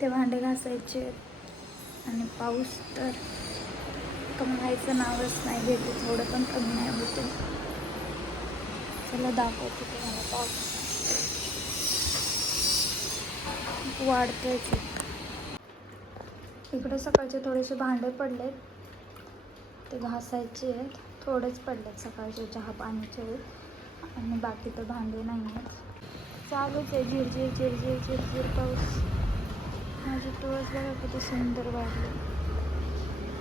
ते भांडे घासायचे आणि पाऊस तर कमी व्हायचं नावच नाही घेते, थोडं पण कमी नाही होते. चला दाखवते तुम्हाला पाऊस वाढतोयच. इकडे सकाळचे थोडेसे भांडे पडलेत, ते घासायचे आहेत. थोडेच पडलेत सकाळचे चहा पाण्याचे आणि बाकी तर भांडे नाही आहेत. चालूच आहे झिरझिर झिरझिर झिरझिर पाऊस. माझी तुळस बघा किती सुंदर वाढली.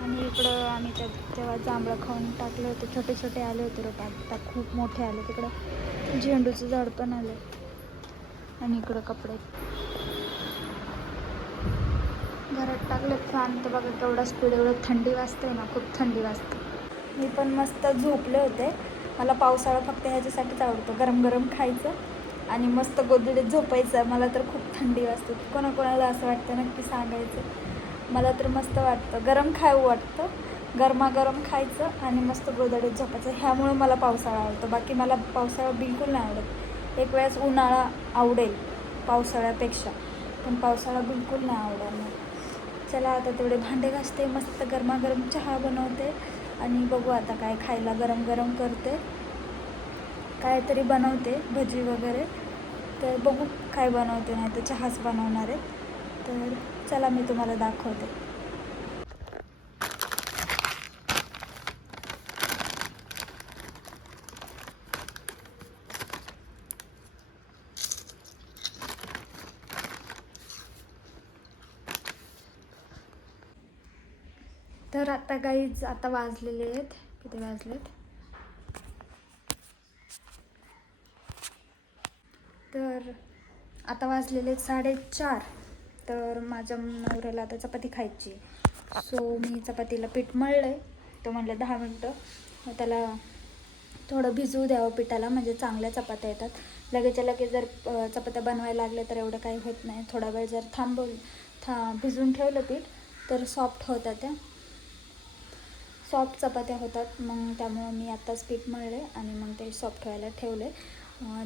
आणि इकडं आम्ही तेव्हा जांभळं खाऊन टाकले होते, छोटे छोटे आले होते रोप, आता खूप मोठे आले. तिकडं झेंडूचं झाड पण आलं. आणि इकडं कपडे घरात टाकले फॅन, तर बघा केवढा स्पीड, एवढं थंडी वाजते ना, खूप थंडी वाजते. मी पण मस्त झोपले होते. मला पावसाळा फक्त ह्याच्यासाठीच आवडतो, गरम गरम खायचं आणि मस्त गोधडीत झोपायचं. मला तर खूप थंडी वाजते. कोणाकोणाला असं वाटतं नक्की सांगायचं. मला तर मस्त वाटतं, गरम खाऊ वाटतं, गरमागरम खायचं आणि मस्त गोधडीत झोपायचं. ह्यामुळं मला पावसाळा आवडतो. बाकी मला पावसाळा बिलकुल नाही आवडत. एक वेळेस उन्हाळा आवडेल पावसाळ्यापेक्षा, पण पावसाळा बिलकुल नाही आवडणार. चला आता तेवढे भांडे घासते, मस्त गरमागरम चहा बनवते आणि बघू आता काय खायला गरम गरम करते, काहीतरी बनवते भजी वगैरे. तर बघू काय बनवते, नाही तर चहाच बनवणार आहे. तर चला मी तुम्हाला दाखवते. तर आता गाईज आता वाजलेले आहेत, किती वाजलेत, तर आता वाजलेले आहेत 4:30. तर माझ्या नवऱ्याला आता चपाती खायची, सो मी चपातीला पीठ मळलं आहे. तो म्हणलं 10 मिनटं मग त्याला थोडं भिजवू द्यावं पिठाला, म्हणजे चांगल्या चपात्या येतात. लगेचच्या लगेच जर चपात्या बनवायला लागल्या तर एवढं काही होत नाही. थोडा वेळ जर भिजवून ठेवलं पीठ तर सॉफ्ट होतात, त्या सॉफ्ट चपात्या होतात. मग त्यामुळं मी आत्ताच पीठ मळले आणि मग ते सॉफ्ट व्हायला ठेवले.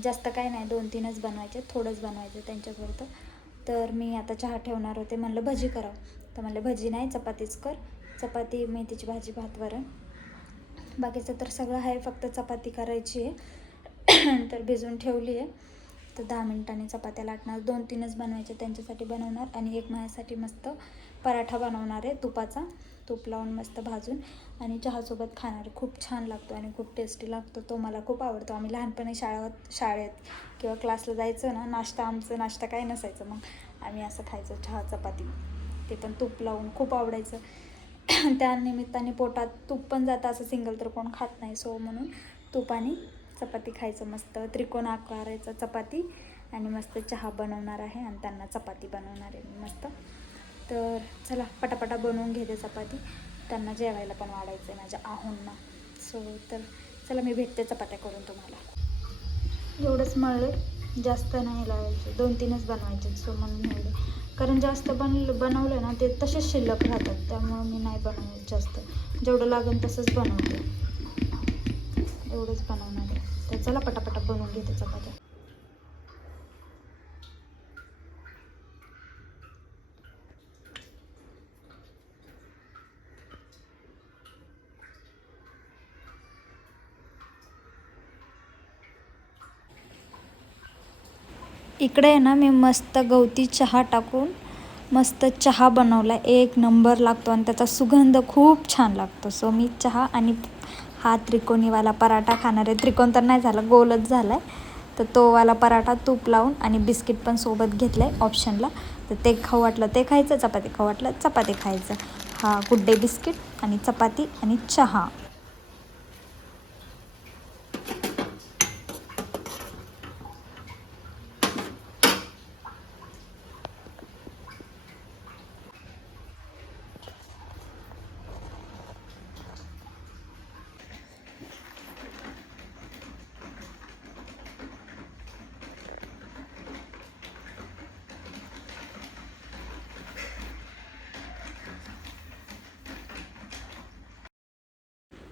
जास्त काही नाही, 2-3च बनवायचे, थोडंच बनवायचं त्यांच्यापुरतं. तर मी आता चहा ठेवणार होते, म्हणलं भजी करावं. तर म्हणलं भजी नाही, चपातीच कर. चपाती, मेथीची भाजी, भात, वरण, बाकीचं तर सगळं आहे, फक्त चपाती करायची आहे. तर भिजवून ठेवली आहे. तर 10 मिनिटांनी चपात्या लाटणार, 2-3च बनवायचे, त्यांच्यासाठी बनवणार. आणि एक माझ्यासाठी मस्त पराठा बनवणार आहे तुपाचा, तूप लावून मस्त भाजून आणि चहासोबत खाणार. खूप छान लागतो आणि खूप टेस्टी लागतो. तो मला खूप आवडतो. आम्ही लहानपणी शाळेत किंवा क्लासला जायचं ना, नाश्ता काही नसायचं, मग आम्ही असं खायचो चहा चपाती, ते पण तूप लावून, खूप आवडायचं. त्या निमित्ताने पोटात तूप पण जातं, असं सिंगल तर कोण खात नाही, सो म्हणून तूप आणि चपाती खायचं. मस्त त्रिकोण आकारायचं चपाती आणि मस्त चहा बनवणार आहे आणि त्यांना चपाती बनवणार आहे मस्त. तर चला पटापटा बनवून घेते चपाती, त्यांना जेवायला पण वाढायचं आहे माझ्या आहूंना. सो तर चला मी भेटते चपात्या करून तुम्हाला. एवढंच मळले, जास्त नाही लावायचे, 2-3च बनवायचे, सो म्हणून एवढे. कारण जास्त बनवलं ना ते तसेच शिल्लक राहतात, त्यामुळं मी नाही बनवत जास्त. जेवढं लागेल तसंच बनवते, एवढंच बनवणार आहे. तर चला पटापटा बनवून घेते चपात्या. इकडे आहे ना, मी मस्त गवती चहा टाकून मस्त चहा बनवला, एक नंबर लागतो आणि त्याचा सुगंध खूप छान लागतो. सो मी चहा आणि हा त्रिकोणीवाला पराठा खाणार आहे. त्रिकोण तर नाही झाला, गोलच झाला आहे. तर तो वाला पराठा तूप लावून आणि बिस्किट पण सोबत घेतलं आहे ऑप्शनला. तर ते खाऊ वाटलं ते खायचं, चपाती खाऊ वाटलं चपाती खायचं. हा गुड डे बिस्किट आणि चपाती आणि चहा.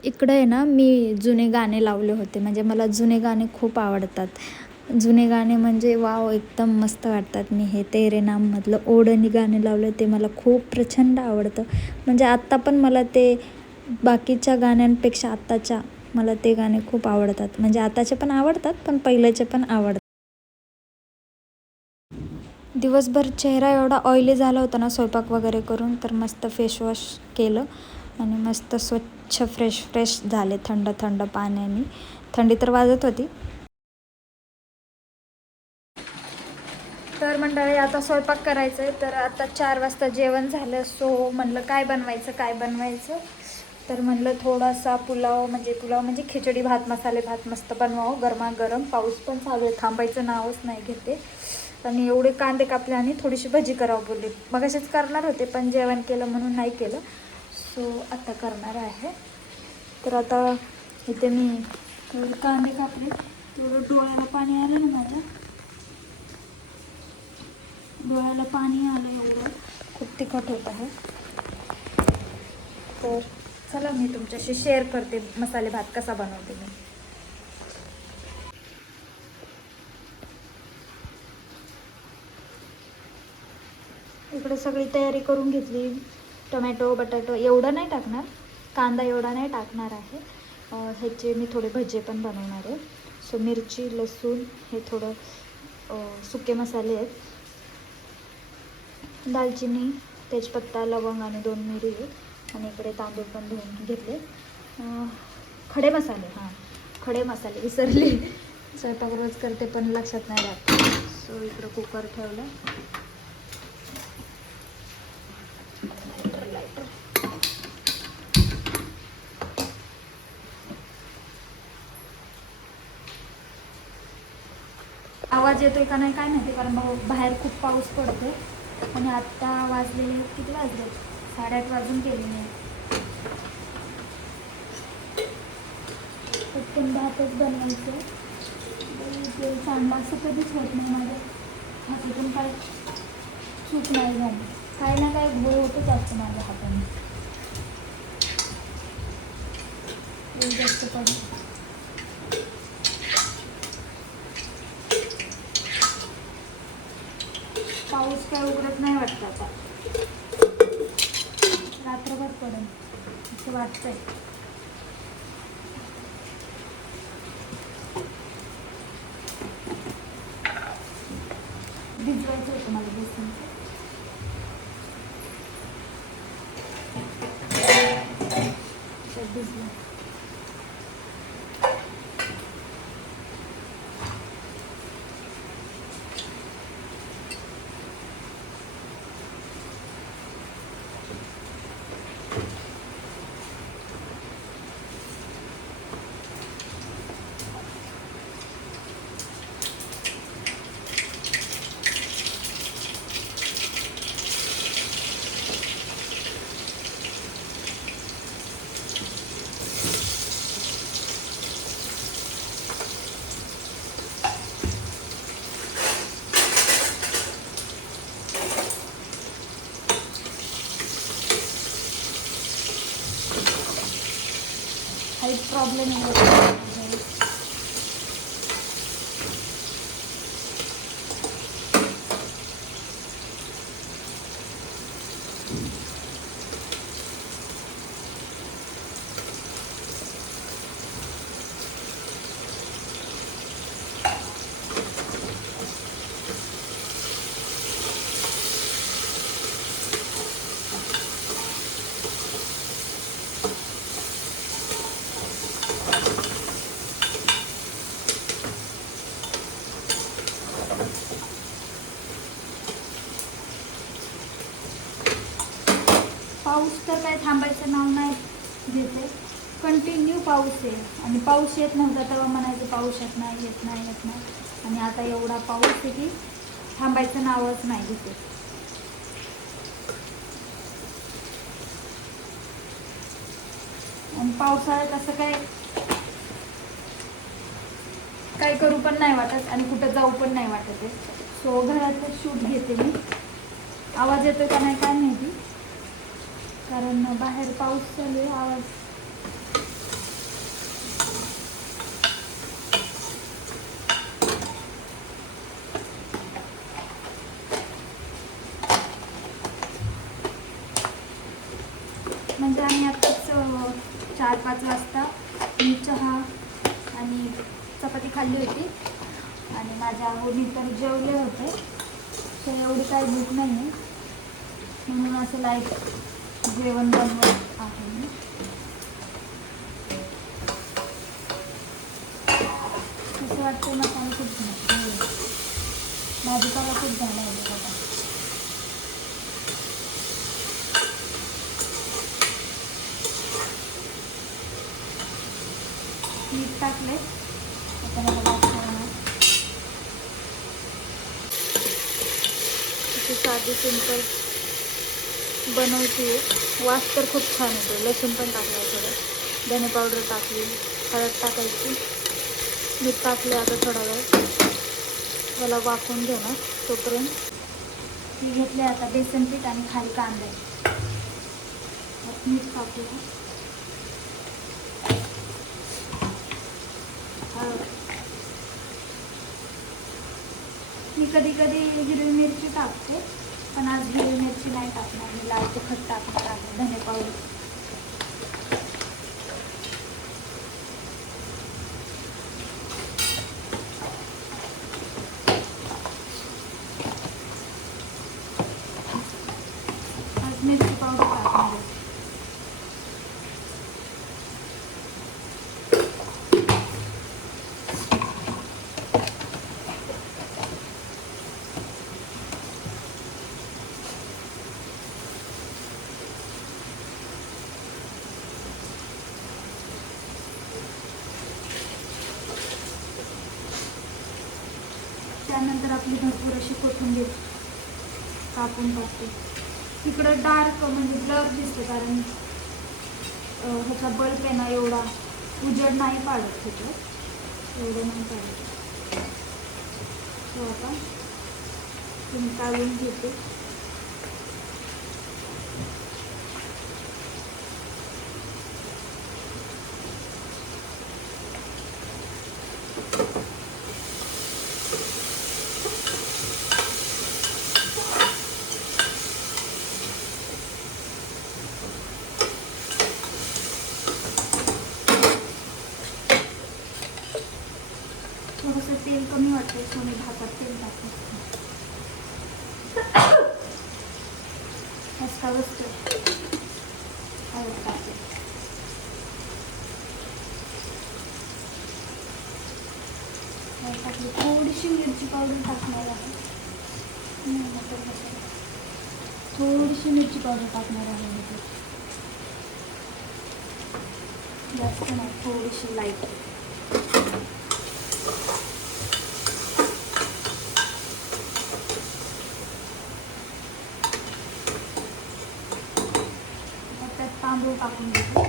इकडे आहे ना, मी जुने गाणे लावले होते, म्हणजे मला जुने गाणे खूप आवडतात. जुने गाणे म्हणजे वाव एकदम मस्त वाटतात. मी हे तेरे नाममधलं ओढणी गाणे लावलं ते मला खूप प्रचंड आवडतं. म्हणजे आत्ता पण मला ते बाकीच्या गाण्यांपेक्षा आत्ताच्या मला ते गाणे खूप आवडतात. म्हणजे आताचे पण आवडतात पण पहिल्याचे पण आवडतात. दिवसभर चेहरा एवढा ऑइली झाला होता ना स्वयंपाक वगैरे करून, तर मस्त फेसवॉश केलं आणि मस्त स्वच्छ फ्रेश झाले थंड थंड पाण्याने. थंडी तर वाजत होती. तर मंडळी आता स्वयंपाक करायचं आहे. तर आता 4 वाजता जेवण झालं. सो म्हणलं काय बनवायचं. तर म्हणलं थोडासा पुलाव म्हणजे खिचडी भात, मसाले भात मस्त बनवावं गरमागरम. पाऊस पण चालू आहे, थांबायचं नावच नाही घेते. आणि एवढे कांदे कापले आणि थोडीशी भजी करावं बोलली. मग असेच करणार होते पण जेवण केलं म्हणून नाही केलं. सो आता करणार आहे. तर आता इथे मी थोडे कांदे कापले. तेवढं डोळ्याला पाणी आलं ना माझ्या, डोळ्याला पाणी आलं एवढं. खूप तिखट होत आहे. तर चला मी तुमच्याशी शेअर करते मसाले भात कसा बनवते मी. इकडे सगळी तयारी करून घेतली. टोमॅटो बटाटो एवढं नाही टाकणार, कांदा एवढा नाही टाकणार आहे. ह्याचे मी थोडे भजे पण बनवणार आहे. सो मिरची लसूण हे थोडं सुके मसाले आहेत. दालचिनी तेजपत्ता लवंग आणि 2 मिरी आहेत. आणि इकडे तांदूळ पण धुवून घेतले. खडे मसाले विसरले. स्वयंपाक रोज करते पण लक्षात नाही राहत. सो इकडं कुकर ठेवलं. आवाज येतोय का नाही काय माहिती, कारण बाहेर खूप पाऊस पडतो. आणि आत्ता वाजलेले किती वाजले, 8:30 वाजून गेले. मी पटकन भातच बनवायचं. ते चांगलं असं कधीच होत नाही माझ्या हातातून. काय चूक नाही झाली, काय ना काय घोळ होतच असतं माझ्या हाताने. जास्त पडलं. पाऊस काय उघडत नाही वाटतं आता, रात्रभर पडेल असं वाटतंय. भिजवायचं होतं मला बेसनचं. भिजलं. काही प्रॉब्लेम नाही. पाऊस तर काय थांबायचं नाव नाही घेते. कंटिन्यू पाऊस आहे. आणि पाऊस येत नव्हता तेव्हा म्हणायचं पाऊस येत नाही. आणि आता एवढा पाऊस आहे की थांबायचं नावच नाही घेते. आणि पावसाळ्यात असं काय करू पण नाही वाटत आणि कुठं जाऊ पण नाही वाटत आहे. सो घरातच शूट घेते मी. आवाज येतोय का नाही काय माहिती, कारण बाहेर पाऊस चालू आहे. आवाज म्हणजे आम्ही आत्ताच 4-5 वाजता मी चहा आणि चपाती खाल्ली होती आणि माझ्या आवडीने तर जेवले होते. तर एवढी काही भूक नाही आहे म्हणून असं लाईट जेवण बनवत आहे मी. असं वाटतं मसाला खूप झाला, भाजीपाला खूप झाला आहे बघा. मीठ टाकले आता मला लागणार. साधी सिंपल बनवते. वास तर खूप छान येतो. लसूण पण टाकला थोडं, धने पावडर टाकली, हळद टाकायची, मीठ टाकले. आता थोडा वेळ त्याला वाफवून घेणार. तोपर्यंत मी घेतले आता बेसन पीठ आणि खाली कांदे. मीठ टाकूया, मी कधी कधी हिरवी मिरची टाकते पण आज हिरवी मिरची नाही टाकणार. मी लाल तिखट टाकणार आहे, धने पावडर. आज मिरची पावडर टाकणार आहे. त्यानंतर आपली भरपूर अशी कोथिंबीर कापून टाकते. इकडं डार्क म्हणजे ब्लर दिसतं कारण ह्याचा बल्ब आहे ना, एवढा उजेड नाही पाडत ह्याच्यात, एवढं नाही पाडत. हो आता तुम्ही काढून घेते. थोडंसं तेल कमी वाटतं सो मी भातात तेल टाकते. मस्त बसतो. हळद टाकते. हळद टाकली. थोडीशी मिरची पावडर टाकणार आहे. थोडीशी मिरची पावडर टाकणार आहे मी. जास्त नाही, थोडीशी लाईट. तांदूळ टाकून घेतो.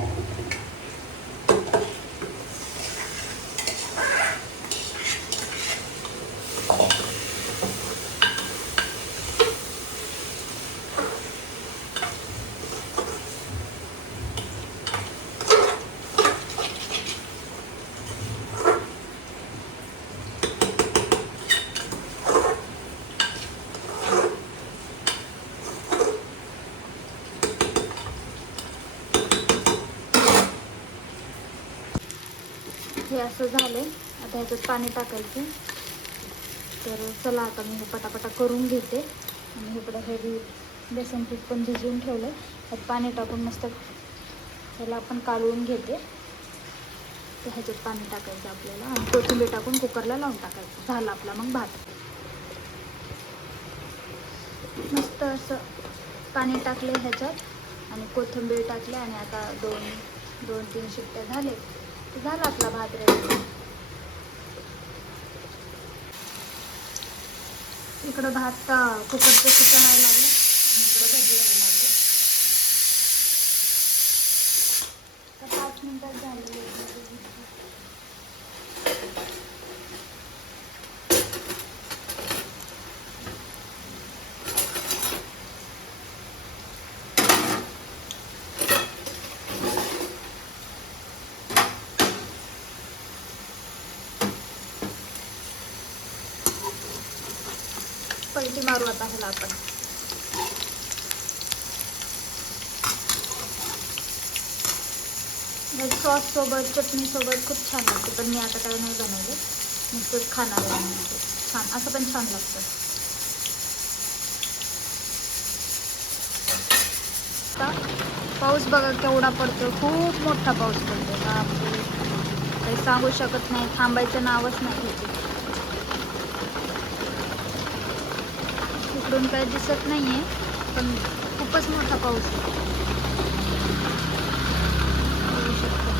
हे असं झालं. आता ह्याच्यात पाणी टाकायचं. तर चला आता मी हे पटापटा करून घेते. आणि इकडं हे बेसन पीठ पण भिजवून ठेवलं. त्यात पाणी टाकून मस्त त्याला आपण कालवून घेते. तर ह्याच्यात पाणी टाकायचं आपल्याला आणि कोथिंबीर टाकून कुकरला लावून टाकायचं. झालं आपला मग भात. मस्त असं पाणी टाकले ह्याच्यात आणि कोथिंबीर टाकले आणि आता 2-3 शिट्ट्या झाले. झाला आपला भात रेडी. इकडं भात कुकरचं शिट्ट्या व्हायला लागलं, इकडं भाजी व्हायला लागली. तर 5 मिनिटात झालेले. पलटी मारू आता ह्याला आपण. सॉससोबत चटणीसोबत खूप छान लागते, पण मी आता काय नाही बनवले, नुसतंच खाणार आहे मी. छान असं पण छान लागतं. आता पाऊस बघा केवढा पडतो, खूप मोठा पाऊस पडतो. बापरे, काही सांगू शकत नाही, थांबायचं नावच नाही घेते. इकडून काही दिसत नाही आहे, पण खूपच मोठा पाऊस आहे. बघू शकतो.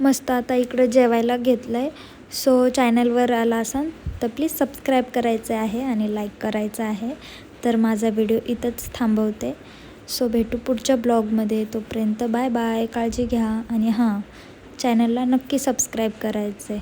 मस्त आता इकडं जेवायला घेतलं आहे. सो चॅनलवर आला असाल तर प्लीज सबस्क्राईब करायचं आहे आणि लाईक करायचं आहे. तर माझा व्हिडिओ इथंच थांबवते. सो भेटू पुढच्या ब्लॉगमध्ये. तोपर्यंत बाय बाय, काळजी घ्या आणि हां, चॅनलला नक्की सबस्क्राईब करायचं आहे.